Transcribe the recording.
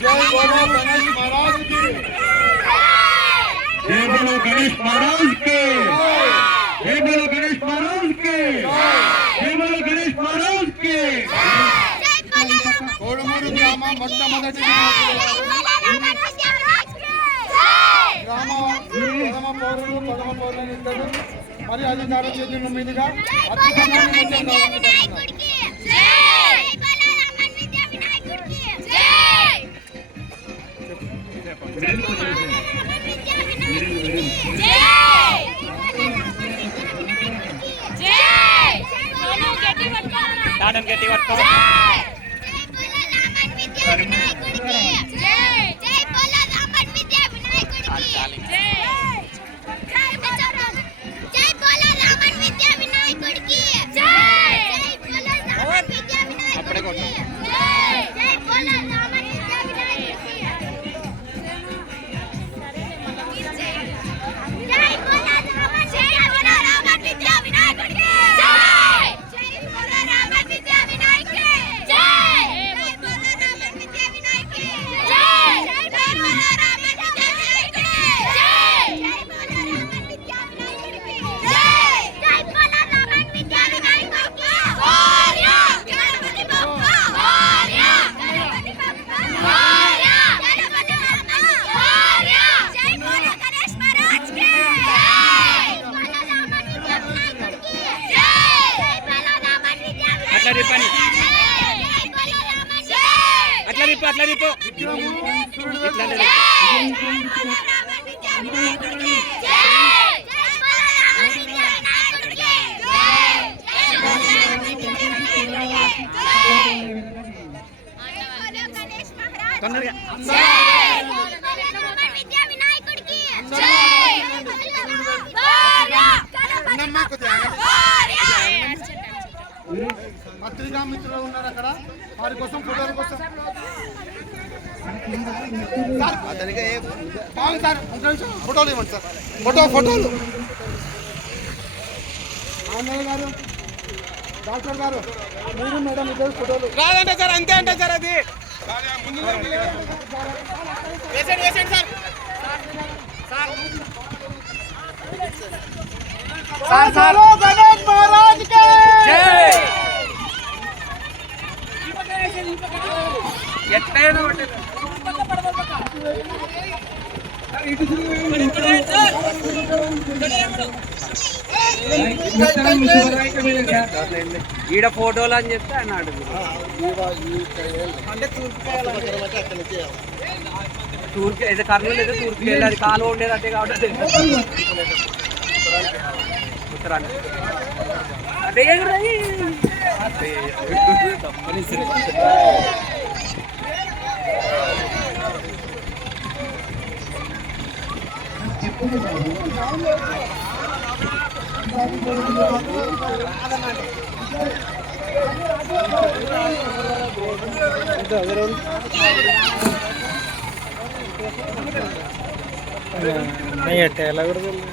जय बोलो गणेश महाराज की, जय बोलो गणेश महाराज के, जय बोलो गणेश महाराज के, जय बोलो गणेश महाराज के। కోడుమూరు గ్రామ మొట్టమొదటి గ్రామ ప్రథమ పౌరులు ఇద్దరు మరి అధికార చేతుల మీదుగా గట్టి పట్టుకో అప్పుడే కొట్టు అట్లా రిప్పు అట్లా రిప్పు తొందరగా పత్రికా మిత్రులు ఉన్నారు అక్కడ, వారి కోసం ఫోటోల కోసం సార్ ఫోటోలు ఇవ్వండి సార్, ఫోటోలు ఆంజనేయ గారు, డాక్టర్ గారు, మీరు మేడం ఇద్దరు ఫోటోలు రాదంటే సార్, అంతే అంటే సార్ అది సార్ గణేష్ మహారాజ్ కే ఎట్లయినా ఈడ ఫోటోలు అని చెప్తే ఆయన అడుగు అంటే తూర్పు అయితే కర్నూలు అయితే తూర్పు వెళ్ళాలి, కాలువ ఉండేది అంటే కాబట్టి ఉత్తరానికి అదే తప్పనిసరి ఎలా కూడా సరిపోతుంది.